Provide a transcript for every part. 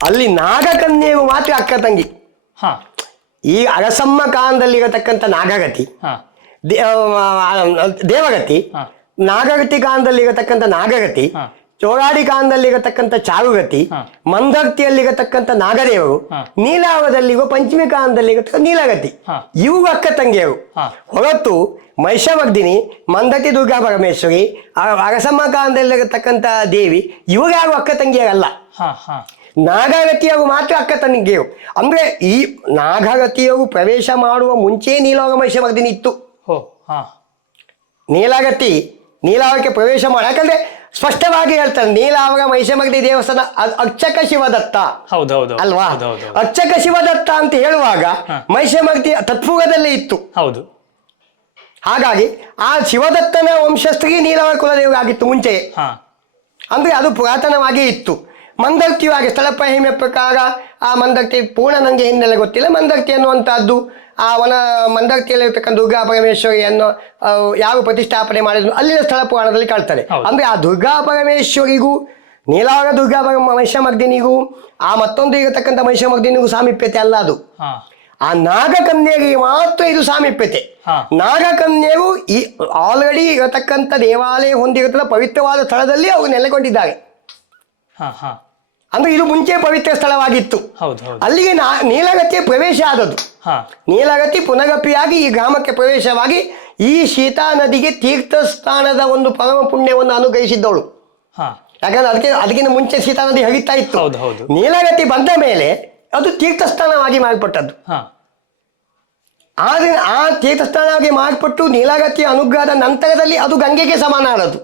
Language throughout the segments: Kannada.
ಅಲ್ಲಿ ನಾಗಕನ್ಯೆಯು ಮಾತ್ರ ಅಕ್ಕ ತಂಗಿ ಹಾ ಈ ಅರಸಮ್ಮ ಕಾಲದಲ್ಲಿ ಇರತಕ್ಕಂಥ ನಾಗಗತಿ ಹಾ ದೇ- ಆ, ದೇವಗತಿ ಹಾ. ನಾಗಗತಿ ಕಾಲದಲ್ಲಿ ಇರತಕ್ಕಂಥ ನಾಗಗತಿ ಹಾ. ಚೋರಾಡಿ ಕಾಲದಲ್ಲಿ ಇರತಕ್ಕಂಥ ಚಾರುಗತಿ ಹಾ. ಮಂದಕ್ತಿಯಲ್ಲಿ ಇರತಕ್ಕಂಥ ನಾಗದೇವರು ಹಾ. ನೀಲಾವದಲ್ಲಿರುವ ಪಂಚಮಿ ಕಾಲದಲ್ಲಿ ಇರತಕ್ಕಂಥ ನೀಲಗತಿ ಹಾ. ಇವು ಅಕ್ಕ ತಂಗಿಯರು ಹಾ. ಹೊರತು ಮಹಿಷಮಗ್ದಿನಿ ಮಂದತಿ ದುರ್ಗಾ ಪರಮೇಶ್ವರಿ ಅರಸಮ್ಮ ಅರಸಮ್ಮ ಕಾಲದಲ್ಲಿರತಕ್ಕಂಥ ದೇವಿ ಇವಾಗ ಯಾರು ಅಕ್ಕ ತಂಗಿಯರಲ್ಲ ಹಾ ಹಾ ನಾಗಗತಿಯರು ಮಾತ್ರ ಅಕ್ಕ ಅಂದ್ರೆ ಈ ನಾಗಾಗತಿಯಾಗು ಪ್ರವೇಶ ಮಾಡುವ ಮುಂಚೆ ನೀಲೋಗ ಮಹಿಷಮರ್ದಿನಿ ಇತ್ತು. ಹೋ ಹಾ. ನೀಲಾಗತಿ ನೀಲಾವಕ್ಕೆ ಪ್ರವೇಶ ಮಾಡ. ಯಾಕಂದ್ರೆ ಸ್ಪಷ್ಟವಾಗಿ ಹೇಳ್ತಾರೆ ನೀಲಾವರ ಮಹಿಷಮಗ್ದಿ ದೇವಸ್ಥಾನ ಅಚ್ಚಕ ಶಿವದತ್ತ. ಹೌದೌದು ಹೌದು ಅಲ್ವಾ ಅರ್ಚಕ ಶಿವದತ್ತ ಅಂತ ಹೇಳುವಾಗ ಮಹಿಷಮಗ್ದಿ ತತ್ಪುಗದಲ್ಲಿ ಇತ್ತು. ಹೌದು. ಹಾಗಾಗಿ ಆ ಶಿವದತ್ತನ ವಂಶಸ್ಥರಿಗೆ ನೀಲಾವ ಕುಲದೇವರಾಗಿತ್ತು ಮುಂಚೆ ಹಾ. ಅಂದ್ರೆ ಅದು ಪುರಾತನವಾಗಿ ಇತ್ತು. ಮಂದರ್ತಿಯು ಹಾಗೆ ಸ್ಥಳ ಪ್ರಕಾರ ಆ ಮಂದಕ್ತಿ ಪೂರ್ಣ ನನಗೆ ಹಿನ್ನೆಲೆ ಗೊತ್ತಿಲ್ಲ. ಮಂದಕ್ತಿ ಅನ್ನುವಂಥದ್ದು ಆ ವನ ಮಂದರ್ತಿಯಲ್ಲಿರ್ತಕ್ಕಂಥ ದುರ್ಗಾ ಪರಮೇಶ್ವರಿಯನ್ನು ಯಾವ ಯಾರು ಪ್ರತಿಷ್ಠಾಪನೆ ಮಾಡಿದ್ರು ಅಲ್ಲಿನ ಸ್ಥಳ ಪುರಾಣದಲ್ಲಿ ಕಾಣ್ತಾರೆ. ಅಂದ್ರೆ ಆ ದುರ್ಗಾ ಪರಮೇಶ್ವರಿಗೂ ನೀಲಾವರ ದುರ್ಗಾ ಪರ ಮಹಿಷಮರ್ದಿನಿಗೂ ಆ ಮತ್ತೊಂದು ಇರತಕ್ಕಂಥ ಮಹಿಷಮರ್ದಿನಿಗೂ ಸಾಮೀಪ್ಯತೆ ಅಲ್ಲ ಅದು. ಆ ನಾಗಕನ್ಯೆಗೆ ಮಾತ್ರ ಇದು ಸಾಮೀಪ್ಯತೆ. ನಾಗಕನ್ಯೆಯು ಈ ಆಲ್ರೆಡಿ ಇರತಕ್ಕಂಥ ದೇವಾಲಯ ಹೊಂದಿರತಕ್ಕಂಥ ಪವಿತ್ರವಾದ ಸ್ಥಳದಲ್ಲಿ ಅವರು ನೆಲೆಗೊಂಡಿದ್ದಾರೆ. ಅಂದ್ರೆ ಇದು ಮುಂಚೆ ಪವಿತ್ರ ಸ್ಥಳವಾಗಿತ್ತು. ಅಲ್ಲಿಗೆ ನೀಲಗತಿಯ ಪ್ರವೇಶ ಆದದ್ದು. ನೀಲಗತಿ ಪುನಗಪಿಯಾಗಿ ಈ ಗ್ರಾಮಕ್ಕೆ ಪ್ರವೇಶವಾಗಿ ಈ ಶೀತಾ ನದಿಗೆ ತೀರ್ಥಸ್ಥಾನದ ಒಂದು ಪರಮ ಪುಣ್ಯವನ್ನು ಅನುಗ್ರಹಿಸಿದ್ದವಳು. ಹಾ. ಯಾಕಂದ್ರೆ ಅದಕ್ಕೆ ಅದಕ್ಕಿಂತ ಮುಂಚೆ ಸೀತಾ ನದಿ ಹರಿತಾ ಇತ್ತು. ನೀಲಗತಿ ಬಂದ ಮೇಲೆ ಅದು ತೀರ್ಥಸ್ಥಾನವಾಗಿ ಮಾರ್ಪಟ್ಟದ್ದು. ಆದರೆ ಆ ತೀರ್ಥಸ್ಥಾನವಾಗಿ ಮಾರ್ಪಟ್ಟು ನೀಲಾಗತಿಯ ಅನುಗ್ರಹದ ನಂತರದಲ್ಲಿ ಅದು ಗಂಗೆಗೆ ಸಮಾನ ಆದದ್ದು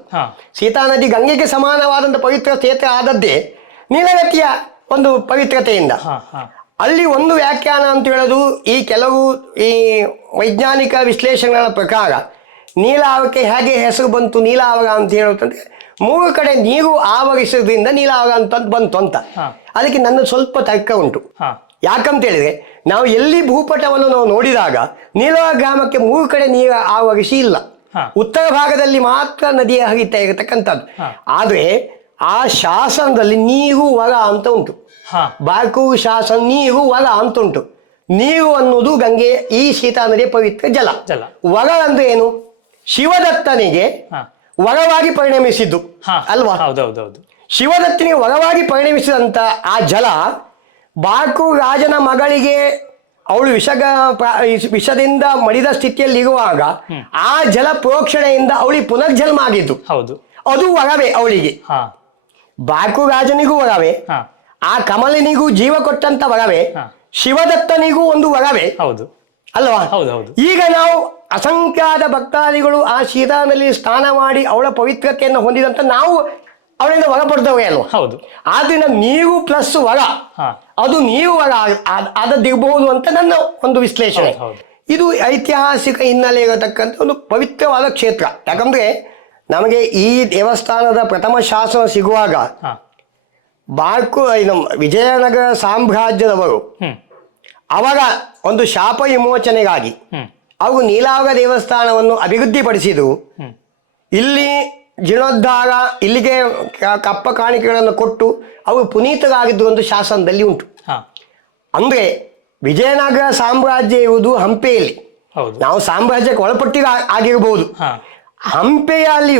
ಸೀತಾ ನದಿ ಗಂಗೆಗೆ ಸಮಾನವಾದಂಥ ಪವಿತ್ರ ಕ್ಷೇತ್ರ ಆದದ್ದೇ ನೀಲಗತಿಯ ಒಂದು ಪವಿತ್ರತೆಯಿಂದ. ಅಲ್ಲಿ ಒಂದು ವ್ಯಾಖ್ಯಾನ ಅಂತ ಹೇಳೋದು ಈ ಕೆಲವು ಈ ವೈಜ್ಞಾನಿಕ ವಿಶ್ಲೇಷಣೆಗಳ ಪ್ರಕಾರ ನೀಲಾವಕ್ಕೆ ಹೇಗೆ ಹೆಸರು ಬಂತು ನೀಲಾವಗ ಅಂತ ಹೇಳುತ್ತಂದ್ರೆ ಮೂರು ಕಡೆ ನೀರು ಆವರಿಸೋದ್ರಿಂದ ನೀಲಾವಗ ಅಂತ ಬಂತು ಅಂತ. ಅದಕ್ಕೆ ನನ್ನ ಸ್ವಲ್ಪ ತರ್ಕ ಉಂಟು. ಯಾಕಂತ ಹೇಳಿದ್ರೆ ನಾವು ಎಲ್ಲಿ ಭೂಪಟವನ್ನು ನಾವು ನೋಡಿದಾಗ ನೀಲವ ಗ್ರಾಮಕ್ಕೆ ಮೂರು ಕಡೆ ನೀರು ಆವರಿಸಿ ಇಲ್ಲ. ಉತ್ತರ ಭಾಗದಲ್ಲಿ ಮಾತ್ರ ನದಿಯ ಹರಿತಾ ಇರತಕ್ಕಂಥದ್ದು. ಆದ್ರೆ ಆ ಶಾಸನದಲ್ಲಿ ನೀರು ವರ ಅಂತ ಉಂಟು. ಬಾಕು ಶಾಸನ ನೀರು ವರ ಅಂತ ಉಂಟು. ನೀರು ಅನ್ನೋದು ಗಂಗೆ ಈ ಶೀತಾ ನದಿಯ ಪವಿತ್ರ ಜಲ. ಜಲ. ವರ ಅಂದ್ರೆ ಏನು? ಶಿವದತ್ತನಿಗೆ ವರವಾಗಿ ಪರಿಣಮಿಸಿದ್ದು. ಅಲ್ವಾ? ಶಿವದತ್ತನಿಗೆ ವರವಾಗಿ ಪರಿಣಮಿಸಿದಂತ ಆ ಜಲ ಬಾಕು ರಾಜನ ಮಗಳಿಗೆ ಅವಳು ವಿಷಗ ಪ್ರ- ವಿಷದಿಂದ ಮಡಿದ ಸ್ಥಿತಿಯಲ್ಲಿ ಇರುವಾಗ ಆ ಜಲ ಪ್ರೋಕ್ಷಣೆಯಿಂದ ಅವಳಿಗೆ ಪುನರ್ಜನ್ಮ ಆಗಿದ್ದು. ಹೌದು. ಅದು ವರವೇ ಅವಳಿಗೆ. ಬಾಕು ರಾಜನಿಗೂ ವರವೇ. ಆ ಕಮಲಿನಿಗೂ ಜೀವ ಕೊಟ್ಟಂತ ವರವೇ. ಶಿವದತ್ತನಿಗೂ ಒಂದು ವರವೇ. ಹೌದು. ಅಲ್ವಾ? ಹೌದು ಹೌದು. ಈಗ ನಾವು ಅಸಂಖ್ಯಾತ ಭಕ್ತಾದಿಗಳು ಆ ಶೀತಾನಲ್ಲಿ ಸ್ನಾನ ಮಾಡಿ ಅವಳ ಪವಿತ್ರತೆಯನ್ನು ಹೊಂದಿದಂತ ನಾವು ಅವಳಿಂದ ವರ ಪಡೆದವೇ ಅಲ್ವಾ? ಹೌದು. ಆದ್ರಿಂದ ನೀವು ಪ್ಲಸ್ ವರ. ಅದು ನೀವು ಆದದ್ದಿರಬಹುದು ಅಂತ ನನ್ನ ಒಂದು ವಿಶ್ಲೇಷಣೆ. ಇದು ಐತಿಹಾಸಿಕ ಹಿನ್ನೆಲೆ ಇರತಕ್ಕಂಥ ಒಂದು ಪವಿತ್ರವಾದ ಕ್ಷೇತ್ರ. ಯಾಕಂದ್ರೆ ನಮಗೆ ಈ ದೇವಸ್ಥಾನದ ಪ್ರಥಮ ಶಾಸನ ಸಿಗುವಾಗ ಬಾಳ್ಕು ಇದು ವಿಜಯನಗರ ಸಾಮ್ರಾಜ್ಯದವರು ಅವರ ಒಂದು ಶಾಪ ವಿಮೋಚನೆಗಾಗಿ ಅವರು ನೀಲಾವರ ದೇವಸ್ಥಾನವನ್ನು ಅಭಿವೃದ್ಧಿಪಡಿಸಿದರು ಇಲ್ಲಿ ಜೀರ್ಣೋದ್ಧಾರ ಇಲ್ಲಿಗೆ ಕಪ್ಪ ಕಾಣಿಕೆಗಳನ್ನು ಕೊಟ್ಟು ಅವು ಪುನೀತರಾಗಿದ್ದು ಒಂದು ಶಾಸನದಲ್ಲಿ ಉಂಟು. ಅಂದ್ರೆ ವಿಜಯನಗರ ಸಾಮ್ರಾಜ್ಯ ಇರುವುದು ಹಂಪೆಯಲ್ಲಿ. ನಾವು ಸಾಮ್ರಾಜ್ಯಕ್ಕೆ ಒಳಪಟ್ಟಿರ ಆಗಿರಬಹುದು ಹಂಪೆಯಲ್ಲಿ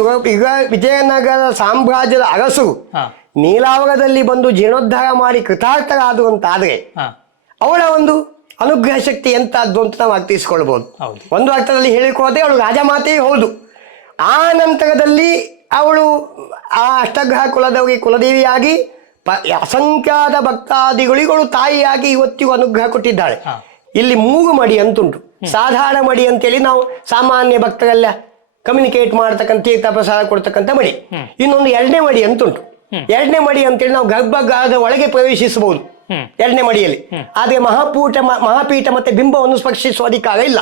ವಿಜಯನಗರ ಸಾಮ್ರಾಜ್ಯದ ಅರಸು ನೀಲಾವರದಲ್ಲಿ ಬಂದು ಜೀರ್ಣೋದ್ಧಾರ ಮಾಡಿ ಕೃತಾರ್ಥರಾದರು ಅಂತಾದ್ರೆ ಅವಳ ಒಂದು ಅನುಗ್ರಹ ಶಕ್ತಿ ಎಂತದ್ದು ಅಂತ ನಾವು ಅರ್ಥೈಸಿಕೊಳ್ಬಹುದು ಹೌದು. ಒಂದು ಅರ್ಥದಲ್ಲಿ ಹೇಳಿಕೊಳ್ಳದೆ ಅವಳು ರಾಜಮಾತೆಯೇ ಹೌದು. ಆ ನಂತರದಲ್ಲಿ ಅವಳು ಆ ಅಷ್ಟಗ್ರಹ ಕುಲದವರಿಗೆ ಕುಲದೇವಿಯಾಗಿ ಪ ಅಸಂಖ್ಯಾತ ಭಕ್ತಾದಿಗಳಿಗಳು ತಾಯಿಯಾಗಿ ಇವತ್ತಿಗೂ ಅನುಗ್ರಹ ಕೊಟ್ಟಿದ್ದಾಳೆ. ಇಲ್ಲಿ ಮೂಗು ಮಡಿ ಅಂತುಂಟು ಸಾಧಾರಣ ಮಡಿ ಅಂತೇಳಿ ನಾವು ಸಾಮಾನ್ಯ ಭಕ್ತರೆಲ್ಲ ಕಮ್ಯುನಿಕೇಟ್ ಮಾಡ್ತಕ್ಕಂಥ ತೀರ್ಥ ಪ್ರಸಾದ ಕೊಡ್ತಕ್ಕಂಥ ಮಡಿ. ಇನ್ನೊಂದು ಎರಡನೇ ಮಡಿ ಅಂತುಂಟು ಎರಡನೇ ಮಡಿ ಅಂತೇಳಿ ನಾವು ಗರ್ಭಗೃಹದ ಒಳಗೆ ಪ್ರವೇಶಿಸಬಹುದು. ಎರಡನೇ ಮಡಿಯಲ್ಲಿ. ಆದ್ರೆ ಮಹಾಪೂಟ ಮಹಾಪೀಠ ಮತ್ತೆ ಬಿಂಬವನ್ನು ಸ್ಪರ್ಶಿಸುವ ಅಧಿಕಾರ ಇಲ್ಲ.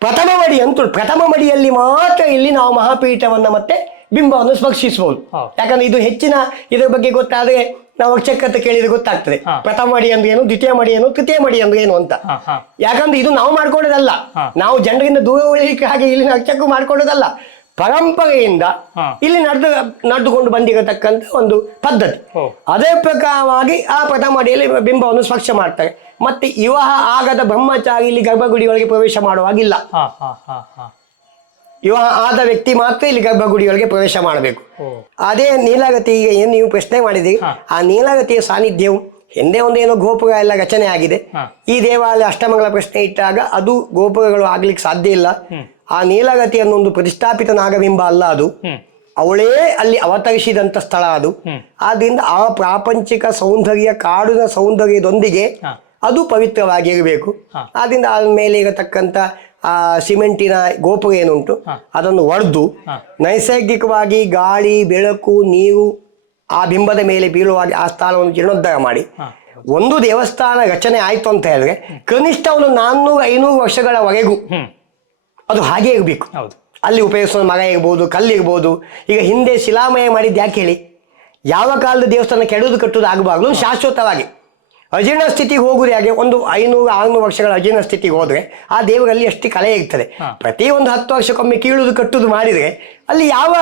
ಪ್ರಥಮ ಮಡಿ ಅಂತೂ ಪ್ರಥಮ ಮಡಿಯಲ್ಲಿ ಮಾತ್ರ ಇಲ್ಲಿ ನಾವು ಮಹಾಪೀಠವನ್ನ ಮತ್ತೆ ಬಿಂಬವನ್ನು ಸ್ಪರ್ಶಿಸಬಹುದು. ಯಾಕಂದ್ರೆ ಇದು ಹೆಚ್ಚಿನ ಇದರ ಬಗ್ಗೆ ಗೊತ್ತಾದ್ರೆ ನಾವು ಅಕ್ಷಕ್ಕಂತ ಕೇಳಿದ್ರೆ ಗೊತ್ತಾಗ್ತದೆ. ಪ್ರಥಮ ಮಡಿ ಅಂದ್ರೆ ಏನು ದ್ವಿತೀಯ ಮಡಿ ಏನು ತೃತೀಯ ಮಡಿ ಅಂದ್ರೆ ಏನು ಅಂತ. ಯಾಕಂದ್ರೆ ಇದು ನಾವು ಮಾಡ್ಕೊಳ್ಳೋದಲ್ಲ. ನಾವು ಜನರಿಂದ ದೂರ ಉಳಿಲಿಕ್ಕೆ ಹಾಗೆ ಇಲ್ಲಿನ ಅಕ್ಷಕ್ಕೂ ಮಾಡ್ಕೊಳ್ಳೋದಲ್ಲ. ಪರಂಪರೆಯಿಂದ ಇಲ್ಲಿ ನಡೆದು ನಡೆದುಕೊಂಡು ಬಂದಿರತಕ್ಕಂತ ಒಂದು ಪದ್ಧತಿ. ಅದೇ ಪ್ರಕಾರವಾಗಿ ಆ ಪ್ರಥಮ ಅಡಿಯಲ್ಲಿ ಬಿಂಬವನ್ನು ಸ್ಪರ್ಶ ಮಾಡ್ತಾರೆ. ಮತ್ತೆ ವಿವಾಹ ಆಗದ ಬ್ರಹ್ಮಚಾರಿ ಇಲ್ಲಿ ಗರ್ಭಗುಡಿಯೊಳಗೆ ಪ್ರವೇಶ ಮಾಡುವಾಗಿಲ್ಲ. ವಿವಾಹ ಆದ ವ್ಯಕ್ತಿ ಮಾತ್ರ ಇಲ್ಲಿ ಗರ್ಭಗುಡಿಯೊಳಗೆ ಪ್ರವೇಶ ಮಾಡಬೇಕು. ಅದೇ ನೀಲಾಗತಿ ಈಗ ಏನು ನೀವು ಪ್ರಶ್ನೆ ಮಾಡಿದ್ದೀರಿ ಆ ನೀಲಾಗತಿಯ ಸಾನ್ನಿಧ್ಯವು ಹಿಂದೆ ಒಂದೇನೋ ಗೋಪುರ ಎಲ್ಲ ರಚನೆ ಆಗಿದೆ. ಈ ದೇವಾಲಯ ಅಷ್ಟಮಂಗಲ ಪ್ರಶ್ನೆ ಇಟ್ಟಾಗ ಅದು ಗೋಪುರಗಳು ಆಗ್ಲಿಕ್ಕೆ ಸಾಧ್ಯ ಇಲ್ಲ. ಆ ನೀಲಾಗತಿ ಅನ್ನೊಂದು ಪ್ರತಿಷ್ಠಾಪಿತ ನಾಗಬಿಂಬ ಅಲ್ಲ ಅದು. ಅವಳೇ ಅಲ್ಲಿ ಅವತರಿಸಿದಂತ ಸ್ಥಳ ಅದು. ಆದ್ರಿಂದ ಆ ಪ್ರಾಪಂಚಿಕ ಸೌಂದರ್ಯ ಕಾಡಿನ ಸೌಂದರ್ಯದೊಂದಿಗೆ. ಅದು ಪವಿತ್ರವಾಗಿರಬೇಕು. ಇರಬೇಕು ಆದ್ರಿಂದ ಅದ್ರ ಮೇಲೆ ಇರತಕ್ಕಂಥ ಆ ಸಿಮೆಂಟಿನ ಗೋಪುರ ಏನುಂಟು ಅದನ್ನು ಒಡೆದು. ನೈಸರ್ಗಿಕವಾಗಿ ಗಾಳಿ ಬೆಳಕು ನೀರು ಆ ಬಿಂಬದ ಮೇಲೆ ಬೀಳುವಾಗಿ ಆ ಸ್ಥಾನವನ್ನು ಜೀರ್ಣೋದ್ಧಾರ ಮಾಡಿ. ಒಂದು ದೇವಸ್ಥಾನ ರಚನೆ ಆಯ್ತು ಅಂತ ಹೇಳಿದ್ರೆ ಕನಿಷ್ಠ ಒಂದು ನಾನ್ನೂರು ಐನೂರು ವರ್ಷಗಳವರೆಗೂ ಅದು ಹಾಗೆ ಇರಬೇಕು. ಅಲ್ಲಿ ಉಪಯೋಗಿಸುವ ಮರ ಇರ್ಬೋದು ಕಲ್ಲಿರ್ಬೋದು ಈಗ ಹಿಂದೆ ಶಿಲಾಮಯ ಮಾಡಿದ್ದು ಯಾಕೆ ಹೇಳಿ? ಯಾವ ಕಾಲದ ದೇವಸ್ಥಾನ ಕೆಡೋದು ಕಟ್ಟೋದು ಆಗಬಾರ್ದು ಶಾಶ್ವತವಾಗಿ. ಅಜೀರ್ಣ ಸ್ಥಿತಿಗೆ ಹೋಗುದು ಹಾಗೆ ಒಂದು ಐನೂರು ಆರುನೂರು ವರ್ಷಗಳ ಅಜೀರ್ಣ ಸ್ಥಿತಿಗೆ ಹೋದ್ರೆ ಆ ದೇವರಲ್ಲಿ ಅಷ್ಟು ಕಲೆ ಇರ್ತದೆ. ಪ್ರತಿ ಒಂದು ಹತ್ತು ವರ್ಷಕ್ಕೊಮ್ಮೆ ಕೀಳುದು ಕಟ್ಟುದು ಮಾಡಿದ್ರೆ ಅಲ್ಲಿ ಯಾವ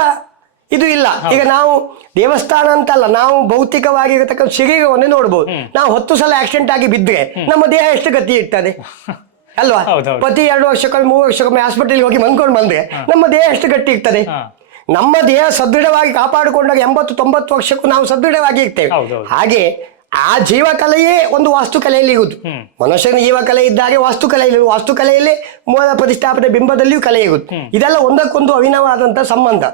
ಇದು ಇಲ್ಲ. ಈಗ ನಾವು ದೇವಸ್ಥಾನ ಅಂತಲ್ಲ ನಾವು ಭೌತಿಕವಾಗಿ ಇರತಕ್ಕಂಥ ಶರೀರವನ್ನೇ ನೋಡ್ಬೋದು ನಾವು ಹತ್ತು ಸಲ ಆಕ್ಸಿಡೆಂಟ್ ಆಗಿ ಬಿದ್ದರೆ ನಮ್ಮ ದೇಹ ಎಷ್ಟು ಗತಿ ಇರ್ತದೆ? ಅಲ್ವಾ. ಪ್ರತಿ ಎರಡು ವರ್ಷಕ್ಕೊಮ್ಮೆ ಮೂರು ವರ್ಷಕ್ಕೊಮ್ಮೆ ಹಾಸ್ಪಿಟಲ್ಗೆ ಹೋಗಿ ಮಲ್ಕೊಂಡು ಬಂದ್ರೆ ನಮ್ಮ ದೇಹ ಎಷ್ಟು ಗಟ್ಟಿ ಇರ್ತದೆ? ನಮ್ಮ ದೇಹ ಸದೃಢವಾಗಿ ಕಾಪಾಡಿಕೊಂಡಾಗ ಎಂಬತ್ತು ತೊಂಬತ್ತು ವರ್ಷಕ್ಕೂ ನಾವು ಸದೃಢವಾಗಿ ಇರ್ತೇವೆ. ಹಾಗೆ ಆ ಜೀವಕಲೆಯೇ ಒಂದು ವಾಸ್ತುಕಲೆಯಲ್ಲಿ ಇರುವುದು. ಮನುಷ್ಯನ ಜೀವಕಲೆ ಇದ್ದಾಗೆ ವಾಸ್ತುಕಲೆಯಲ್ಲಿ ವಾಸ್ತುಕಲೆಯಲ್ಲಿ ಮೂಲ ಪ್ರತಿಷ್ಠಾಪನೆ ಬಿಂಬದಲ್ಲಿಯೂ ಕಲೆ ಇರುತ್ತೆ ಇದೆಲ್ಲ ಒಂದಕ್ಕೊಂದು ಅವಿನವಾದಂತಹ ಸಂಬಂಧ.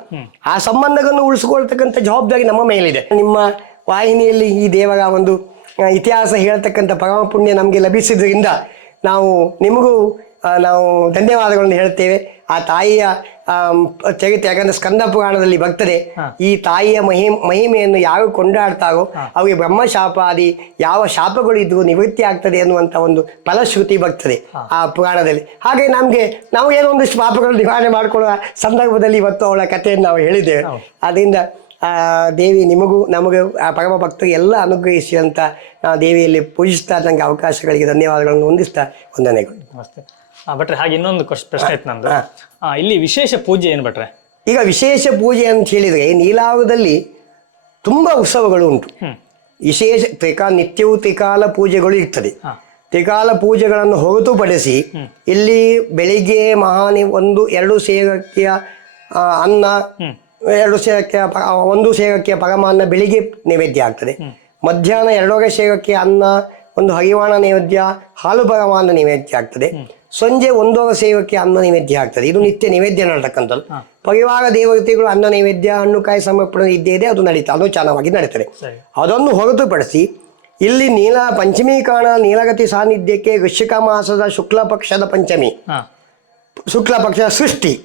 ಆ ಸಂಬಂಧವನ್ನು ಉಳಿಸಿಕೊಳ್ತಕ್ಕಂಥ ಜವಾಬ್ದಾರಿ ನಮ್ಮ ಮೇಲಿದೆ. ನಿಮ್ಮ ವಾಹಿನಿಯಲ್ಲಿ ಈ ದೇವರ ಒಂದು ಇತಿಹಾಸ ಹೇಳ್ತಕ್ಕಂಥ ಪರಮ ಪುಣ್ಯ ನಮಗೆ ಲಭಿಸಿದ್ರಿಂದ ನಾವು ನಿಮಗೂ ನಾವು ಧನ್ಯವಾದಗಳನ್ನು ಹೇಳ್ತೇವೆ. ಆ ತಾಯಿಯ ಚರಿತ್ರೆ ಯಾಕಂದ್ರೆ ಸ್ಕಂದ ಪುರಾಣದಲ್ಲಿ ಬರ್ತದೆ ಈ ತಾಯಿಯ ಮಹಿ ಮಹಿಮೆಯನ್ನು ಯಾರು ಕೊಂಡಾಡ್ತಾರೋ ಅವರಿಗೆ ಬ್ರಹ್ಮಶಾಪಾದಿ ಯಾವ ಶಾಪಗಳು ಇದ್ರೂ ನಿವೃತ್ತಿ ಆಗ್ತದೆ ಅನ್ನುವಂಥ ಒಂದು ಫಲಶ್ರುತಿ ಬರ್ತದೆ ಆ ಪುರಾಣದಲ್ಲಿ. ಹಾಗೆ ನಮಗೆ ನಾವು ಏನೋ ಒಂದಿಷ್ಟು ಪಾಪಗಳು ನಿವಾರಣೆ ಮಾಡಿಕೊಳ್ಳುವ ಸಂದರ್ಭದಲ್ಲಿ ಇವತ್ತು ಅವಳ ಕಥೆಯನ್ನು ನಾವು ಹೇಳಿದ್ದೇವೆ. ಅದರಿಂದ ಆ ದೇವಿ ನಿಮಗೂ ನಮಗೂ ಆ ಪರಮ ಭಕ್ತರಿಗೆ ಎಲ್ಲ ಅನುಗ್ರಹಿಸಿದಂತ ನಾವು ದೇವಿಯಲ್ಲಿ ಪೂಜಿಸ್ತಾ ನನಗೆ ಅವಕಾಶಗಳಿಗೆ ಧನ್ಯವಾದಗಳನ್ನು ಹೊಂದಿಸ್ತಾ ವಂದನೆಗಳು. ನಮಸ್ತೆ. ಭಟ್ರೆ ಹಾಗೆ ಇನ್ನೊಂದು ಕ್ವಶ್- ಪ್ರಶ್ನೆ ಇತ್ತು ನಂದು. ಆ, ಇಲ್ಲಿ ವಿಶೇಷ ಪೂಜೆ ಏನು ಭಟ್ರೆ? ಈಗ ವಿಶೇಷ ಪೂಜೆ ಅಂತ ಹೇಳಿದರೆ ನೀಲಾವದಲ್ಲಿ ತುಂಬ ಉತ್ಸವಗಳು ಉಂಟು. ಹ್ಮ್. ವಿಶೇಷ ತ್ರಿಕಾ ನಿತ್ಯವೂ ತ್ರಿಕಾಲ ಪೂಜೆಗಳು ಇರ್ತದೆ. ಹಾ. ತ್ರಿಕಾಲ ಪೂಜೆಗಳನ್ನು ಹೊರತುಪಡಿಸಿ ಇಲ್ಲಿ ಬೆಳಿಗ್ಗೆ ಮಹಾನಿ ಒಂದು ಎರಡು ಸೇವಕಿಯ ಆ, ಅನ್ನ ಎರಡು ಪ- ಆ, ಒಂದು ಸೇವಕಿಯ ಪರಮಾನ್ನ ಬೆಳಿಗ್ಗೆ ನೈವೇದ್ಯ ಆಗ್ತದೆ. ಮಧ್ಯಾಹ್ನ ಎರಡೂವರೆ ಸೇವಕ್ಕೆ ಅನ್ನ ಒಂದು ಹರಿವಾಣ ನೈವೇದ್ಯ ಹಾಲು ಪರಮಾನ್ನ ನೈವೇದ್ಯ ಆಗ್ತದೆ. ಸಂಜೆ ಒಂದೊಂದು ಸೇವಕ್ಕೆ ಅನ್ನ ನೈವೇದ್ಯ ಆಗ್ತದೆ. ಇದು ನಿತ್ಯ ನೈವೇದ್ಯ ನಡತಕ್ಕಂಥದ್ದು. ಪರಿವಾರ ದೇವತೆಗಳು ಅನ್ನ ನೈವೇದ್ಯ ಹಣ್ಣು ಕಾಯಿ ಸಮರ್ಪಣೆ ಇದ್ದೇ ಇದೆ ಅದು ನಡೀತಾ ಅದು ಚೆನ್ನಾಗಿ ನಡೀತದೆ. ಅದನ್ನು ಹೊರತುಪಡಿಸಿ ಇಲ್ಲಿ ನೀಲ ಪಂಚಮಿ ಕಾಣ ನೀಲಗತಿ ಸಾನ್ನಿಧ್ಯಕ್ಕೆ ವೃಶ್ಚಿಕ ಮಾಸದ ಶುಕ್ಲ ಪಕ್ಷದ ಪಂಚಮಿ. ಶುಕ್ಲ ಪಕ್ಷದ ಸೃಷ್ಟಿ.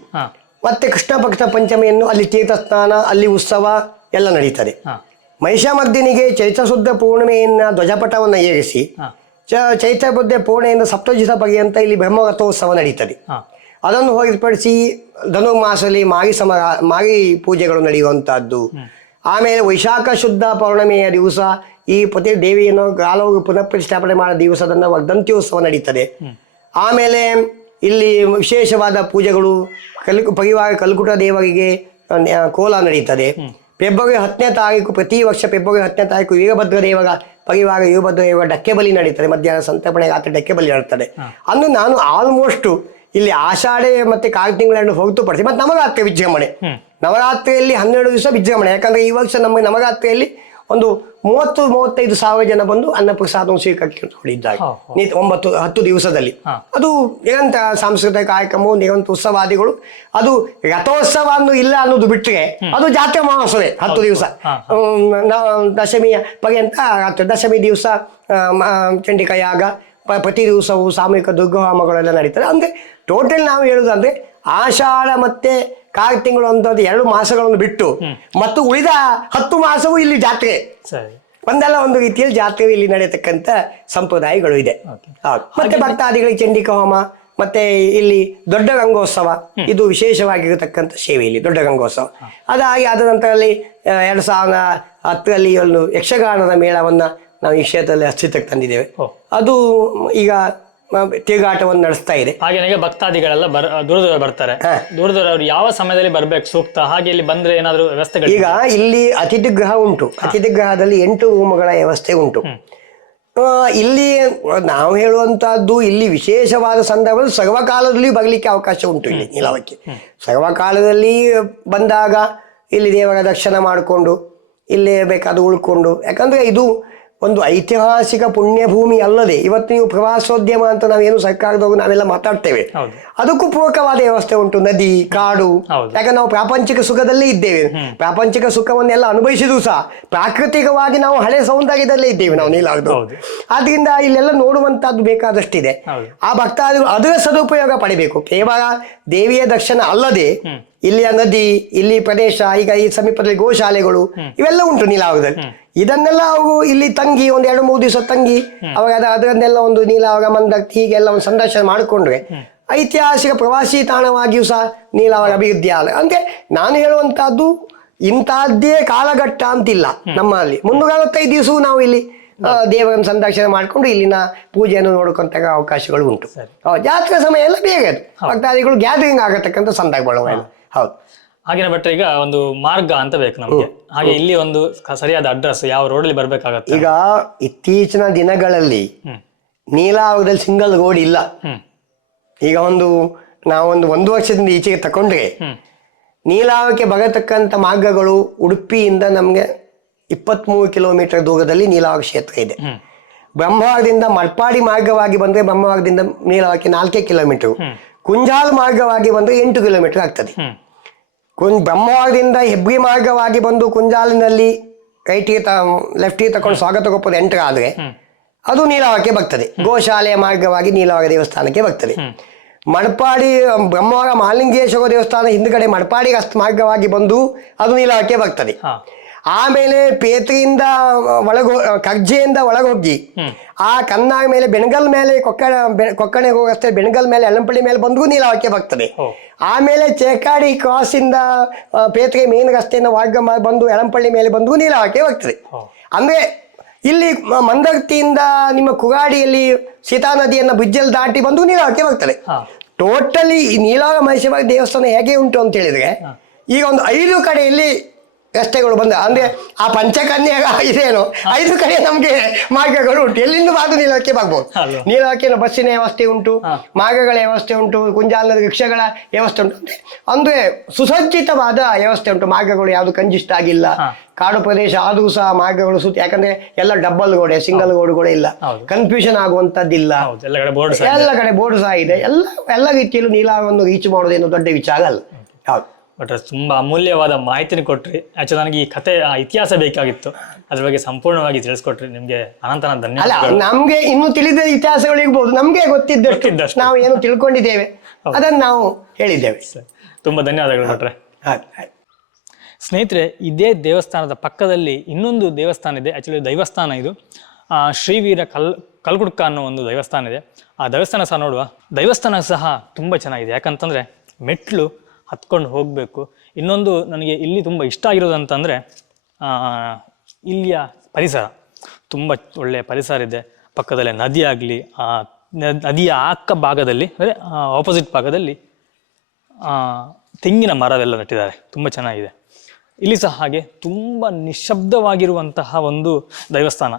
ಮತ್ತೆ ಕೃಷ್ಣ ಪಕ್ಷ ಪಂಚಮಿಯನ್ನು ಅಲ್ಲಿ ತೀರ್ಥಸ್ನಾನ ಅಲ್ಲಿ ಉತ್ಸವ ಎಲ್ಲ ನಡೀತದೆ. ಹಾ. ಚೈತ್ರಶುದ್ಧ ಚೈತ್ರ ಶುದ್ಧ ಪೂರ್ಣಿಮೆಯನ್ನ ಧ್ವಜಪಟವನ್ನು ಏರಿಸಿ ಚ ಚೈತ್ರ ಬುದ್ಧ ಪೂರ್ಣೆಯಿಂದ ಸಪ್ತಜಿತ ಅಂತ ಇಲ್ಲಿ ಬ್ರಹ್ಮರಥೋತ್ಸವ ನಡೀತದೆ. ಅದನ್ನು ಹೊರತುಪಡಿಸಿ ಧನುರ್ಮಾಸದಲ್ಲಿ ಮಾಗಿ ಸಮ ಮಾಗಿ ಪೂಜೆಗಳು ನಡೆಯುವಂತಹದ್ದು ಆಮೇಲೆ ವೈಶಾಖ ಶುದ್ಧ ಪೌರ್ಣಮಿಯ ದಿವಸ ಈ ಪ್ರತಿ ದೇವಿಯನ್ನು ಗಾಲವು ಪುನಃ ಪ್ರತಿಷ್ಠಾಪನೆ ಮಾಡೋ ದಿವಸದನ್ನ ವರ್ಧಂತ್ಯೋತ್ಸವ ನಡೀತದೆ. ಆಮೇಲೆ ಇಲ್ಲಿ ವಿಶೇಷವಾದ ಪೂಜೆಗಳು ಕಲ್ ಪರಿವಾರ ಕಲ್ಕುಟ ದೇವರಿಗೆ ಆ, ಕೋಲ ನಡೀತದೆ. ಫೆಬ್ರವರಿ ಹತ್ತನೇ ತಾರೀಕು ಪ್ರತಿ ವರ್ಷ ಫೆಬ್ರವರಿ ಹತ್ತನೇ ತಾರೀಕು ವೀರಭದ್ರ ದೇವರ ಪರಿವಾರ ವೀರಭದ್ರ ದೇವರ ಡಕ್ಕೆ ಬಲಿ ನಡೀತದೆ. ಮಧ್ಯಾಹ್ನ ಸಂತರ್ಪಣೆ ರಾತ್ರಿ ಡಕ್ಕೆ ಬಲಿ ನಡೀತದೆ. ಅಂದು ನಾನು ಆಲ್ಮೋಸ್ಟ್ ಇಲ್ಲಿ ಆಷಾಢೆ ಮತ್ತೆ ಕಾಲ್ ತಿಂಗಳನ್ನು ಹೊರತುಪಡಿಸಿ ಮತ್ತೆ ನವರಾತ್ರಿ ವಿಜೃಂಭಣೆ. ನವರಾತ್ರಿಯಲ್ಲಿ ಹನ್ನೆರಡು ದಿವಸ ವಿಜೃಂಭಣೆ. ಯಾಕಂದ್ರೆ ಈ ವರ್ಷ ನಮ್ಮ ನವರಾತ್ರಿಯಲ್ಲಿ ಒಂದು ಮೂವತ್ತು ಮೂವತ್ತೈದು ಸಾವಿರ ಜನ ಬಂದು ಅನ್ನ ಪ್ರಸಾದವನ್ನು ಸ್ವೀಕರಿಸಿಕೊಂಡು ಹೊಡಿದ್ದಾರೆ. ಒಂಬತ್ತು ಹತ್ತು ದಿವಸದಲ್ಲಿ. ಅದು ನಿರಂತರ ಸಾಂಸ್ಕೃತಿಕ ಕಾರ್ಯಕ್ರಮವು ನಿರಂತರ ಉತ್ಸವಾದಿಗಳು ಅದು ರಥೋತ್ಸವ ಅನ್ನು ಇಲ್ಲ ಅನ್ನೋದು ಬಿಟ್ಟರೆ ಅದು ಜಾತ್ರೆ ಮಹೋತ್ಸವೇ ಹತ್ತು ದಿವಸ. ದಶಮಿಯ ಪರ್ಯಂತ ದಶಮಿ ದಿವಸ ಚಂಡಿಕಾ ಯಾಗ ಪ್ರತಿ ದಿವಸವೂ ಸಾಮೂಹಿಕ ದುರ್ಗಹೋಮಗಳೆಲ್ಲ ನಡೀತದೆ. ಅಂದ್ರೆ ಟೋಟಲ್ ನಾವು ಹೇಳುದಂದ್ರೆ ಆಷಾಢ ಮತ್ತೆ ಕಾರ್ ತಿಂಗಳು ಅಂತದ್ದು ಎರಡು ಮಾಸಗಳನ್ನು ಬಿಟ್ಟು ಮತ್ತು ಉಳಿದ ಹತ್ತು ಮಾಸವೂ ಇಲ್ಲಿ ಜಾತ್ರೆ. ಸರಿ. ಒಂದಲ್ಲ ಒಂದು ರೀತಿಯಲ್ಲಿ ಜಾತ್ರೆ ಇಲ್ಲಿ ನಡೆಯತಕ್ಕಂಥ ಸಂಪ್ರದಾಯಗಳು ಇದೆ. ಹೌದು. ಮತ್ತೆ ಭಕ್ತಾದಿಗಳಿಗೆ ಚಂಡಿಕ ಹೋಮ ಮತ್ತೆ ಇಲ್ಲಿ ದೊಡ್ಡ ಗಂಗೋತ್ಸವ ಇದು ವಿಶೇಷವಾಗಿರತಕ್ಕಂಥ ಸೇವೆ ಇಲ್ಲಿ ದೊಡ್ಡ ಗಂಗೋತ್ಸವ. ಅದಾಗಿ ಆದ ನಂತರದಲ್ಲಿ ಎರಡು ಸಾವಿರದ ಹತ್ತರಲ್ಲಿ ಒಂದು ಯಕ್ಷಗಾನದ ಮೇಳವನ್ನ ನಾವು ಈ ಕ್ಷೇತ್ರದಲ್ಲಿ ಅಸ್ತಿತ್ವಕ್ಕೆ ತಂದಿದ್ದೇವೆ. ಅದು ಈಗ ತಿರುಗಾಟವನ್ನು ನಡೆಸ್ತಾ ಇದೆ. ಹಾಗೆ ಭಕ್ತಾದಿಗಳೆಲ್ಲ ಬರ್ ದೂರ ದೂರ ಬರ್ತಾರೆ. ದೂರ ದೂರ ಅವ್ರು ಯಾವ ಸಮಯದಲ್ಲಿ ಬರ್ಬೇಕು? ಸೂಕ್ತ. ಹಾಗೆ ಇಲ್ಲಿ ಬಂದ್ರೆ ಏನಾದರೂ ವ್ಯವಸ್ಥೆಗಳು ಈಗ ಇಲ್ಲಿ ಅತಿಥಿ ಗೃಹ ಉಂಟು. ಅತಿಥಿ ಗೃಹದಲ್ಲಿ ಎಂಟು ರೂಮುಗಳ ವ್ಯವಸ್ಥೆ ಉಂಟು. ಇಲ್ಲಿ ನಾವು ಹೇಳುವಂತಹದ್ದು ಇಲ್ಲಿ ವಿಶೇಷವಾದ ಸಂದರ್ಭದಲ್ಲಿ ಸರ್ವಕಾಲದಲ್ಲಿ ಬರಲಿಕ್ಕೆ ಅವಕಾಶ ಉಂಟು ಇಲ್ಲಿ ನೀಲವಕ್ಕೆ ಸರ್ವಕಾಲದಲ್ಲಿ ಬಂದಾಗ ಇಲ್ಲಿ ದೇವರ ದರ್ಶನ ಮಾಡಿಕೊಂಡು ಇಲ್ಲೇ ಬೇಕಾದ ಉಳ್ಕೊಂಡು. ಯಾಕಂದ್ರೆ ಇದು ಒಂದು ಐತಿಹಾಸಿಕ ಪುಣ್ಯಭೂಮಿ ಅಲ್ಲದೆ ಇವತ್ತು ನೀವು ಪ್ರವಾಸೋದ್ಯಮ ಅಂತ ನಾವೇನು ಸರ್ಕಾರದವರು ನಾವೆಲ್ಲ ಮಾತಾಡ್ತೇವೆ. ಅದಕ್ಕೂ ಪೂರಕವಾದ ವ್ಯವಸ್ಥೆ ಉಂಟು. ನದಿ ಕಾಡು. ಯಾಕಂದ್ರೆ ನಾವು ಪ್ರಾಪಂಚಿಕ ಸುಖದಲ್ಲೇ ಇದ್ದೇವೆ. ಪ್ರಾಪಂಚಿಕ ಸುಖವನ್ನೆಲ್ಲ ಅನುಭವಿಸಿದ್ರು ಸಹ ಪ್ರಾಕೃತಿಕವಾಗಿ ನಾವು ಹಳೆ ಸೌಂದರ್ಯದಲ್ಲೇ ಇದ್ದೇವೆ ನಾವು ನೀಲಾಗದು. ಆದ್ರಿಂದ ಇಲ್ಲೆಲ್ಲ ನೋಡುವಂತದ್ದು ಬೇಕಾದಷ್ಟಿದೆ. ಆ ಭಕ್ತಾದಿಗಳು ಅದರ ಸದುಪಯೋಗ ಪಡಿಬೇಕು. ಕೇವಲ ದೇವಿಯ ದರ್ಶನ ಅಲ್ಲದೆ ಇಲ್ಲಿಯ ನದಿ ಇಲ್ಲಿ ಪ್ರದೇಶ ಈಗ ಈ ಸಮೀಪದಲ್ಲಿ ಗೋಶಾಲೆಗಳು ಇವೆಲ್ಲ ಉಂಟು ನೀಲಾವರದಲ್ಲಿ ಇದನ್ನೆಲ್ಲ ಅವು ಇಲ್ಲಿ ತಂಗಿ ಒಂದು ಎರಡು ಮೂರು ದಿವಸ ತಂಗಿ ಅವಾಗ ಅದ ಅದನ್ನೆಲ್ಲ ಒಂದು ನೀಲಾವಾಗ ಮಂದಕ್ತಿ ಹೀಗೆಲ್ಲ ಒಂದು ಸಂದರ್ಶನ ಮಾಡಿಕೊಂಡ್ರೆ ಐತಿಹಾಸಿಕ ಪ್ರವಾಸಿ ತಾಣವಾಗಿಯೂ ಸಹ ನೀಲಾವರ ಅಭಿವೃದ್ಧಿ ಆಗ ಅಂದ್ರೆ ನಾನು ಹೇಳುವಂತಹದ್ದು ಇಂತಹದ್ದೇ ಕಾಲಘಟ್ಟ ಅಂತಿಲ್ಲ ನಮ್ಮಲ್ಲಿ. ಮುನ್ನೂರ ಅರವತ್ತೈದು ದಿವಸವೂ ನಾವು ಇಲ್ಲಿ ದೇವರನ್ನು ಸಂದರ್ಶನ ಮಾಡಿಕೊಂಡು ಇಲ್ಲಿನ ಪೂಜೆಯನ್ನು ನೋಡ್ಕೊಂತ ಅವಕಾಶಗಳು ಉಂಟು. ಜಾತ್ರೆ ಸಮಯ ಎಲ್ಲ ಬೇಗ ಭಕ್ತಾದಿಗಳು ಗ್ಯಾದರಿಂಗ್ ಆಗತಕ್ಕಂಥ ಸಂದರ್ಭಗಳು. ಹೌದು. ಹಾಗೇನೆ ಬಿಟ್ರೆ ಈಗ ಒಂದು ಮಾರ್ಗ ಅಂತ ಬೇಕು ನಮಗೆ. ಹಾಗೆ ಇಲ್ಲಿ ಒಂದು ಸರಿಯಾದ ಅಡ್ರೆಸ್ ಯಾವ ರೋಡ್ ಅಲ್ಲಿ ಬರ್ಬೇಕಾಗತ್ತೆ? ಈಗ ಇತ್ತೀಚಿನ ದಿನಗಳಲ್ಲಿ ನೀಲಾವಾಗದಲ್ಲಿ ನೀಲಾವರದಲ್ಲಿ ಸಿಂಗಲ್ ರೋಡ್ ಇಲ್ಲ. ಈಗ ಒಂದು ನಾವೊಂದು ಒಂದು ವರ್ಷದಿಂದ ಈಚೆಗೆ ತಕೊಂಡ್ರೆ ನೀಲಾವಕ್ಕೆ ಬರತಕ್ಕಂಥ ಮಾರ್ಗಗಳು ಉಡುಪಿಯಿಂದ ನಮಗೆ ಇಪ್ಪತ್ತ್ಮೂರು ಕಿಲೋಮೀಟರ್ ದೂರದಲ್ಲಿ ನೀಲಾವ ಕ್ಷೇತ್ರ ಇದೆ. ಬ್ರಹ್ಮಾವರದಿಂದ ಮಟ್ಪಾಡಿ ಮಾರ್ಗವಾಗಿ ಬಂದರೆ ಬ್ರಹ್ಮವಾರದಿಂದ ನೀಲಾವಕ್ಕೆ ನಾಲ್ಕೇ ಕಿಲೋಮೀಟರ್. ಕುಂಜಾಲ್ ಮಾರ್ಗವಾಗಿ ಬಂದರೆ ಎಂಟು ಕಿಲೋಮೀಟರ್ ಆಗ್ತದೆ. ಕುಂಜ್ ಬ್ರಹ್ಮವಾರದಿಂದ ಹೆಬ್ರಿ ಮಾರ್ಗವಾಗಿ ಬಂದು ಕುಂಜಾಲಿನಲ್ಲಿ ರೈಟಿಗೆ ತ ಲೆಫ್ಟಿಗೆ ತಕೊಂಡು ಸ್ವಾಗತಗೊಪ್ಪದ ಎಂಟರ್ ಆದರೆ ಅದು ನೀಲಾವಕ್ಕೆ ಬರ್ತದೆ. ಗೋಶಾಲೆಯ ಮಾರ್ಗವಾಗಿ ನೀಲಾವರ ದೇವಸ್ಥಾನಕ್ಕೆ ಬರ್ತದೆ. ಮಡಪಾಡಿ ಬ್ರಹ್ಮವಾಗ ಮಹಾಲಿಂಗೇಶ್ವರ ದೇವಸ್ಥಾನ ಹಿಂದ್ಗಡೆ ಮಡಪಾಡಿಗೆ ರಸ್ತೆ ಮಾರ್ಗವಾಗಿ ಬಂದು ಅದು ನೀಲಾವಕ್ಕೆ ಬರ್ತದೆ. ಆಮೇಲೆ ಪೇತ್ರಿಯಿಂದ ಒಳಗೆ ಕರ್ಜೆಯಿಂದ ಒಳಗೋಗಿ ಆ ಕನ್ನ ಮೇಲೆ ಬೆಣಗಲ್ ಮೇಲೆ ಕೊಕ್ಕಣ ಕೊಕ್ಕಣೆ ಹೋಗಷ್ಟೇ ಬೆಣಗಲ್ ಮೇಲೆ ಅಲ್ಲಂಪಳ್ಳಿ ಮೇಲೆ ಬಂದರೂ ನೀಲಾವಕ್ಕೆ ಬರ್ತದೆ. ಆಮೇಲೆ ಚೇಕಾಡಿ ಕ್ರಾಸಿಂದ ಇಂದ ಪೇತ್ರೆ ಮೇನ್ ರಸ್ತೆಯಿಂದ ವಾಗ್ಗ ಬಂದು ಎಳಂಪಳ್ಳಿ ಮೇಲೆ ಬಂದು ನೀಲಾವಕ್ಕೆ ಬರ್ತದೆ. ಓ ಅಂದ್ರೆ ಇಲ್ಲಿ ಮಂದಗತಿಯಿಂದ ಮಂದರ್ತಿಯಿಂದ ನಿಮ್ಮ ಕುಗಾಡಿಯಲ್ಲಿ ಸೀತಾ ನದಿಯನ್ನ ಬುಜ್ಜಲ್ ದಾಟಿ ಬಂದು ನೀಲಾವಕ್ಕೆ ಬರ್ತದೆ. ಟೋಟಲಿ ಈ ನೀಲಾವ ಮಹೇಶ್ವರ ದೇವಸ್ಥಾನ ಹೇಗೆ ಉಂಟು ಅಂತ ಹೇಳಿದ್ರೆ ಈಗ ಒಂದು ಐದು ಕಡೆಯಲ್ಲಿ ರಸ್ತೆಗಳು ಬಂದ ಅಂದ್ರೆ ಆ ಪಂಚಕನ್ಯಾಗ ಇದೇನು? ಐದು ಕಡೆ ನಮ್ಗೆ ಮಾರ್ಗಗಳು ಉಂಟು. ಎಲ್ಲಿಂದ ಬಾದು ನೀಲಕ್ಕೆ ಬಾಗ್ಬೋದು? ನೀಲಕ್ಕಿನ ನೀಲಕ್ಕೆ ಬಸ್ಸಿನ ವ್ಯವಸ್ಥೆ ಉಂಟು. ಮಾರ್ಗಗಳ ವ್ಯವಸ್ಥೆ ಉಂಟು ಕುಂಜಾಲದ ರಿಕ್ಷಾಗಳ ವ್ಯವಸ್ಥೆ ಉಂಟು. ಅಂದ್ರೆ ಸುಸಜ್ಜಿತವಾದ ವ್ಯವಸ್ಥೆ ಉಂಟು. ಮಾರ್ಗಗಳು ಯಾವುದು ಕಂಜಿಸ್ಟ್ ಆಗಿಲ್ಲ. ಕಾಡು ಪ್ರದೇಶ ಆದರೂ ಸಹ ಮಾರ್ಗಗಳು ಸುತ್ತ ಯಾಕಂದ್ರೆ ಎಲ್ಲ ಡಬಲ್ ಗೋಡೆ ಸಿಂಗಲ್ ಗೋಡುಗಳು ಇಲ್ಲ. ಕನ್ಫ್ಯೂಷನ್ ಆಗುವಂತದ್ದಿಲ್ಲ ಹೌದು. ಎಲ್ಲ ಕಡೆ ಬೋರ್ಡ್ ಎಲ್ಲ ಕಡೆ ಬೋರ್ಡ್ ಸಹ ಇದೆ. ಎಲ್ಲ ಎಲ್ಲ ರೀತಿಯಲ್ಲೂ ನೀಲಾವನ್ನು ರೀಚ್ ಮಾಡೋದೇನು ದೊಡ್ಡ ವಿಚಾರ ಅಲ್ಲ. ಹೌದು. ಬಟ್ ತುಂಬ ಅಮೂಲ್ಯವಾದ ಮಾಹಿತಿನ ಕೊಟ್ರಿ. ಆಕ್ಚುಲಿ ನನಗೆ ಈ ಕತೆ ಆ ಇತಿಹಾಸ ಬೇಕಾಗಿತ್ತು. ಅದ್ರ ಬಗ್ಗೆ ಸಂಪೂರ್ಣವಾಗಿ ತಿಳಿಸ್ಕೊಟ್ರಿ. ನಿಮ್ಗೆ ಅನಂತನ ಅಲ್ಲ ಧನ್ಯವಾದಗಳು ನಮ್ಗೆ ಇನ್ನು ತಿಳಿದ ಇತಿಹಾಸಗಳು ಇರ್ಬೋದು. ನಮ್ಗೆ ಗೊತ್ತಿದ್ದಷ್ಟು ಗೊತ್ತಿದ್ದಷ್ಟು. ನಾವು ಏನು ತಿಳ್ಕೊಂಡಿದ್ದೇವೆ. ಅದನ್ನು ನಾವು ಹೇಳಿದ್ದೇವೆ. ತುಂಬಾ ಧನ್ಯವಾದಗಳು ಆಯ್ತು. ಸ್ನೇಹಿತರೆ ಇದೇ ದೇವಸ್ಥಾನದ ಪಕ್ಕದಲ್ಲಿ ಇನ್ನೊಂದು ದೇವಸ್ಥಾನ ಇದೆ. ಆ್ಯಕ್ಚುಲಿ ದೈವಸ್ಥಾನ ಇದು. ಆ, ಶ್ರೀವೀರ ಕಲ್ ಕಲ್ಗುಡ್ಕ ಅನ್ನೋ ಒಂದು ದೇವಸ್ಥಾನ ಇದೆ. ಆ ದೇವಸ್ಥಾನ ಸಹ ನೋಡುವ. ದೈವಸ್ಥಾನ ಸಹ ತುಂಬ ಚೆನ್ನಾಗಿದೆ. ಯಾಕಂತಂದರೆ ಮೆಟ್ಲು ಹತ್ಕೊಂಡು ಹೋಗಬೇಕು. ಇನ್ನೊಂದು ನನಗೆ ಇಲ್ಲಿ ತುಂಬ ಇಷ್ಟ ಆಗಿರೋದು ಅಂತಂದರೆ ಇಲ್ಲಿಯ ಪರಿಸರ. ತುಂಬ ಒಳ್ಳೆಯ ಪರಿಸರ ಇದೆ. ಪಕ್ಕದಲ್ಲೇ ನದಿ ಆಗಲಿ, ಆ ನದಿಯ ಅಕ್ಕ ಭಾಗದಲ್ಲಿ, ಅಂದರೆ ಆಪೋಸಿಟ್ ಭಾಗದಲ್ಲಿ ತೆಂಗಿನ ಮರವೆಲ್ಲ ನೆಟ್ಟಿದ್ದಾರೆ. ತುಂಬ ಚೆನ್ನಾಗಿದೆ. ಇಲ್ಲಿ ಸಹ ಹಾಗೆ ತುಂಬ ನಿಶಬ್ದವಾಗಿರುವಂತಹ ಒಂದು ದೈವಸ್ಥಾನ.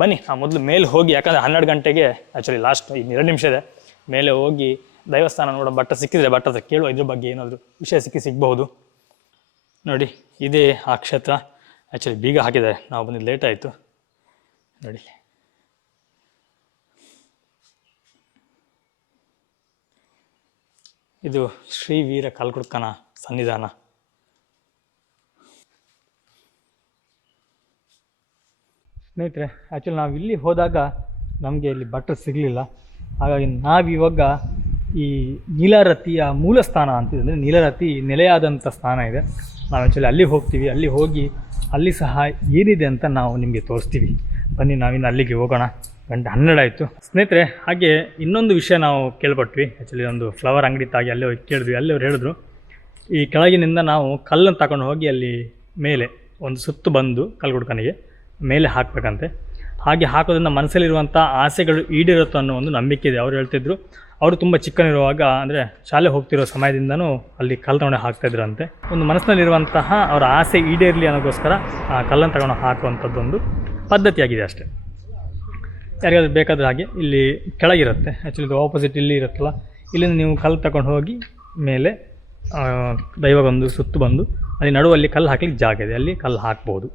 ಬನ್ನಿ, ಆ ಮೊದಲು ಮೇಲೆ ಹೋಗಿ, ಯಾಕಂದರೆ ಹನ್ನೆರಡು ಗಂಟೆಗೆ ಆ್ಯಕ್ಚುಲಿ ಲಾಸ್ಟ್ ಇನ್ನು ಎರಡು ನಿಮಿಷ ಇದೆ. ಮೇಲೆ ಹೋಗಿ ದೇವಸ್ಥಾನ ನೋಡೋ ಬಟ್ಟ ಸಿಕ್ಕಿದ್ರೆ ಬಟ್ಟ ಹತ್ರ ಕೇಳುವ, ಇದ್ರ ಬಗ್ಗೆ ಏನಾದರೂ ವಿಷಯ ಸಿಕ್ಕಿ ಸಿಗಬಹುದು. ನೋಡಿ, ಇದೇ ಆ ಕ್ಷೇತ್ರ. ಆ್ಯಕ್ಚುಲಿ ಬೀಗ ಹಾಕಿದ್ದಾರೆ. ನಾವು ಬಂದಿದ್ದು ಲೇಟ್ ಆಯಿತು. ನೋಡಿ. ಇದು ಶ್ರೀ ವೀರ ಕಾಲ್ಕುಡ್ಕನ ಸನ್ನಿಧಾನ. ಸ್ನೇಹಿತರೆ ಆ್ಯಕ್ಚುಲಿ ನಾವು ಇಲ್ಲಿ ಹೋದಾಗ ನಮಗೆ ಇಲ್ಲಿ ಭಟ್ರು ಸಿಗಲಿಲ್ಲ. ಹಾಗಾಗಿ ನಾವಿವಾಗ ಈ ನೀಲಾರತಿಯ ಮೂಲ ಸ್ಥಾನ ಅಂತಿದೆ. ಅಂದರೆ ನೀಲಾರತಿ ನೆಲೆಯಾದಂಥ ಸ್ಥಾನ ಇದೆ. ನಾವು ಆ್ಯಕ್ಚುಲಿ ಅಲ್ಲಿ ಹೋಗ್ತೀವಿ. ಅಲ್ಲಿ ಹೋಗಿ ಅಲ್ಲಿ ಸಹ ಏನಿದೆ ಅಂತ ನಾವು ನಿಮಗೆ ತೋರಿಸ್ತೀವಿ. ಬನ್ನಿ, ನಾವಿನ್ನು ಅಲ್ಲಿಗೆ ಹೋಗೋಣ. ಗಂಟೆ ಹನ್ನೆರಡು ಆಯಿತು. ಸ್ನೇಹಿತರೆ, ಹಾಗೆ ಇನ್ನೊಂದು ವಿಷಯ ನಾವು ಕೇಳ್ಪಟ್ವಿ. ಆ್ಯಕ್ಚುಲಿ ಒಂದು ಫ್ಲವರ್ ಅಂಗಡಿ ತಾಗಿ ಅಲ್ಲಿ ಹೋಗಿ ಕೇಳಿದ್ವಿ. ಅಲ್ಲಿ ಅವ್ರು ಹೇಳಿದ್ರು, ಈ ಕೆಳಗಿನಿಂದ ನಾವು ಕಲ್ಲನ್ನು ತಗೊಂಡು ಹೋಗಿ ಅಲ್ಲಿ ಮೇಲೆ ಒಂದು ಸುತ್ತು ಬಂದು ಕಲ್ಗುಡ್ಕನಿಗೆ ಮೇಲೆ ಹಾಕಬೇಕಂತೆ. ಹಾಗೆ ಹಾಕೋದ್ರಿಂದ ಮನಸ್ಸಲ್ಲಿರುವಂಥ ಆಸೆಗಳು ಈಡೇರುತ್ತೋ ಅನ್ನೋ ಒಂದು ನಂಬಿಕೆ ಇದೆ. ಅವ್ರು ಹೇಳ್ತಿದ್ರು ಅವರು ತುಂಬ ಚಿಕ್ಕನಿರುವಾಗ ಅಂದರೆ ಶಾಲೆ ಹೋಗ್ತಿರೋ ಸಮಯದಿಂದನೂ ಅಲ್ಲಿ ಕಲ್ಲು ತಗೊಂಡು ಹಾಕ್ತಾಯಿದ್ರಂತೆ ಒಂದು ಮನಸ್ಸಿನಲ್ಲಿರುವಂತಹ ಅವರ ಆಸೆ ಈಡೇರಲಿ ಅನ್ನೋಕ್ಕೋಸ್ಕರ ಆ ಕಲ್ಲನ್ನು ತಗೊಂಡು ಹಾಕುವಂಥದ್ದೊಂದು ಪದ್ಧತಿಯಾಗಿದೆ ಅಷ್ಟೇ. ಯಾರಿಗಾದ್ರೂ ಬೇಕಾದ್ರೆ ಹಾಗೆ ಇಲ್ಲಿ ಕೆಳಗಿರುತ್ತೆ. ಆ್ಯಕ್ಚುಲಿ ಇದು ಆಪೋಸಿಟ್ ಇಲ್ಲಿ ಇರುತ್ತಲ್ಲ, ಇಲ್ಲಿಂದ ನೀವು ಕಲ್ಲು ತಗೊಂಡು ಹೋಗಿ ಮೇಲೆ ದೈವ ಬಂದು ಸುತ್ತು ಬಂದು, ಅಲ್ಲಿ ನಡುವಲ್ಲಿ ಕಲ್ಲು ಹಾಕ್ಲಿಕ್ಕೆ ಜಾಗ ಇದೆ. ಅಲ್ಲಿ ಕಲ್ಲು ಹಾಕ್ಬೋದು.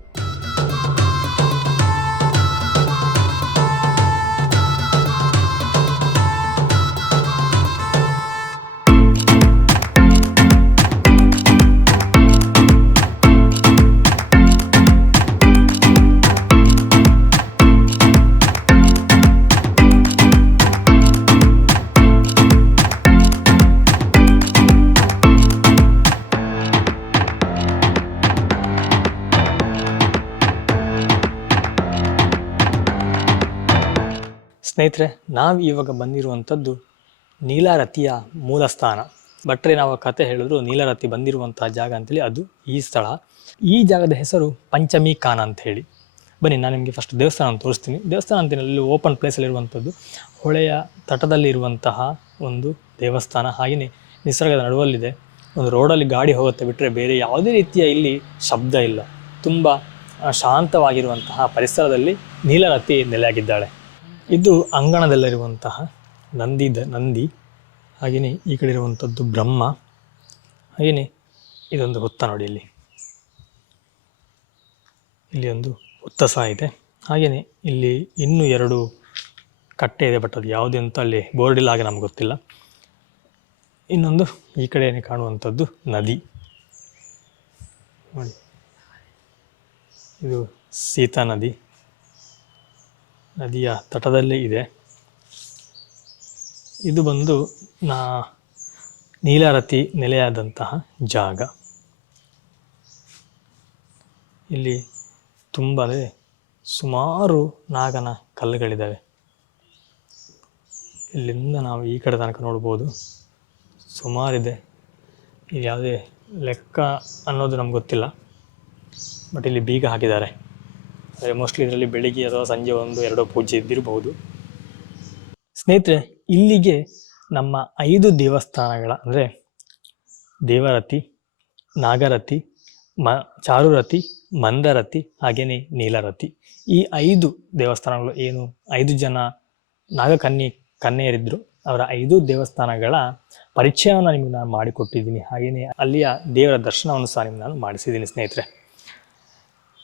ಸ್ನೇಹಿತರೆ, ನಾವು ಇವಾಗ ಬಂದಿರುವಂಥದ್ದು ನೀಲಾರತಿಯ ಮೂಲ ಸ್ಥಾನ ಭಟ್ರೆ, ನಾವು ಕತೆ ಹೇಳಿದ್ರು, ನೀಲಾರತಿ ಬಂದಿರುವಂತಹ ಜಾಗ ಅಂತೇಳಿ, ಅದು ಈ ಸ್ಥಳ. ಈ ಜಾಗದ ಹೆಸರು ಪಂಚಮಿ ಖಾನ ಅಂತ ಹೇಳಿ ಬನ್ನಿ, ನಾನು ನಿಮಗೆ ಫಸ್ಟ್ ದೇವಸ್ಥಾನ ತೋರಿಸ್ತೀನಿ. ದೇವಸ್ಥಾನ ಅಂತೀನಿ ಅಲ್ಲಿ ಓಪನ್ ಪ್ಲೇಸಲ್ಲಿರುವಂಥದ್ದು ಹೊಳೆಯ ತಟದಲ್ಲಿರುವಂತಹ ಒಂದು ದೇವಸ್ಥಾನ. ಹಾಗೆಯೇ ನಿಸರ್ಗದ ನಡುವಲ್ಲಿದೆ. ಒಂದು ರೋಡಲ್ಲಿ ಗಾಡಿ ಹೋಗುತ್ತೆ ಬಿಟ್ಟರೆ ಬೇರೆ ಯಾವುದೇ ರೀತಿಯ ಇಲ್ಲಿ ಶಬ್ದ ಇಲ್ಲ. ತುಂಬ ಶಾಂತವಾಗಿರುವಂತಹ ಪರಿಸರದಲ್ಲಿ ನೀಲರತಿ ನೆಲೆಯಾಗಿದ್ದಾಳೆ. ಇದು ಅಂಗಣದಲ್ಲಿರುವಂತಹ ನಂದಿ ದ ನಂದಿ ಹಾಗೆಯೇ ಈ ಕಡೆ ಇರುವಂಥದ್ದು ಬ್ರಹ್ಮ ಹಾಗೆಯೇ ಇದೊಂದು ಹುತ್ತ ನೋಡಿ ಇಲ್ಲಿ. ಇಲ್ಲಿ ಒಂದು ಹುತ್ತ ಸಹ ಇದೆ. ಹಾಗೆಯೇ ಇಲ್ಲಿ ಇನ್ನೂ ಎರಡು ಕಟ್ಟೆ ಇದೆ ಬಟ್ ಅದು ಯಾವುದೇ ಅಂತ ಅಲ್ಲಿ ಬೋರ್ಡ್ ಇಲ್ಲ, ಹಾಗೆ ನಮ್ಗೆ ಗೊತ್ತಿಲ್ಲ. ಇನ್ನೊಂದು ಈ ಕಡೆ ಕಾಣುವಂಥದ್ದು ನದಿ. ನೋಡಿ. ಇದು ಸೀತಾ ನದಿ. ನದಿಯ ತಟದಲ್ಲೇ ಇದೆ. ಇದು ಬಂದು ನಾ ನೀಲಾರತಿ ನೆಲೆಯಾದಂತಹ ಜಾಗ. ಇಲ್ಲಿ ತುಂಬ ಸುಮಾರು ನಾಗನ ಕಲ್ಲುಗಳಿದ್ದಾವೆ. ಇಲ್ಲಿಂದ ನಾವು ಈ ಕಡೆ ತನಕ ನೋಡ್ಬೋದು. ಸುಮಾರಿದೆ. ಇಲ್ಲಿ ಯಾವುದೇ ಲೆಕ್ಕ ಅನ್ನೋದು ನಮ್ಗೆ ಗೊತ್ತಿಲ್ಲ. ಬಟ್ ಇಲ್ಲಿ ಬೀಗ ಹಾಕಿದ್ದಾರೆ. ಅಂದರೆ ಮೋಸ್ಟ್ಲಿ ಇದರಲ್ಲಿ ಬೆಳಿಗ್ಗೆ ಅಥವಾ ಸಂಜೆ ಒಂದು ಎರಡೋ ಪೂಜೆ ಇದ್ದಿರಬಹುದು. ಸ್ನೇಹಿತರೆ, ಇಲ್ಲಿಗೆ ನಮ್ಮ ಐದು ದೇವಸ್ಥಾನಗಳ ಅಂದರೆ ದೇವರತಿ, ನಾಗರತಿ, ಮ, ಚಾರುರತಿ, ಮಂದರತಿ ಹಾಗೆಯೇ ನೀಲರತಿ. ಈ ಐದು ದೇವಸ್ಥಾನಗಳು ಏನು? ಐದು ಜನ ನಾಗಕನ್ಯೆ ಕನ್ಯೆಯರಿದ್ದರು ಅವರ ಐದು ದೇವಸ್ಥಾನಗಳ ಪರಿಚಯವನ್ನು ನಿಮಗೆ ನಾನು ಮಾಡಿಕೊಟ್ಟಿದ್ದೀನಿ. ಹಾಗೆಯೇ ಅಲ್ಲಿಯ ದೇವರ ದರ್ಶನವನ್ನು ಸಹ ನಿಮ್ಗೆ ನಾನು ಮಾಡಿಸಿದ್ದೀನಿ ಸ್ನೇಹಿತರೆ.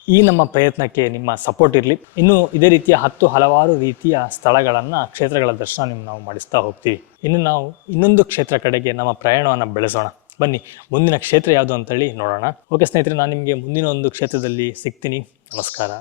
ಈ ನಮ್ಮ ಪ್ರಯತ್ನಕ್ಕೆ ನಿಮ್ಮ ಸಪೋರ್ಟ್ ಇರಲಿ. ಇನ್ನು ಇದೇ ರೀತಿಯ ಹತ್ತು ಹಲವಾರು ರೀತಿಯ ಸ್ಥಳಗಳನ್ನು, ಕ್ಷೇತ್ರಗಳ ದರ್ಶನ ನಿಮ್ಗೆ ನಾವು ಮಾಡಿಸ್ತಾ ಹೋಗ್ತೀವಿ. ಇನ್ನು ನಾವು ಇನ್ನೊಂದು ಕ್ಷೇತ್ರ ಕಡೆಗೆ ನಮ್ಮ ಪ್ರಯಾಣವನ್ನು ಬೆಳೆಸೋಣ. ಬನ್ನಿ, ಮುಂದಿನ ಕ್ಷೇತ್ರ ಯಾವುದು ಅಂತೇಳಿ ನೋಡೋಣ. ಓಕೆ ಸ್ನೇಹಿತರೆ, ನಾನು ನಿಮಗೆ ಮುಂದಿನ ಒಂದು ಕ್ಷೇತ್ರದಲ್ಲಿ ಸಿಗ್ತೀನಿ. ನಮಸ್ಕಾರ.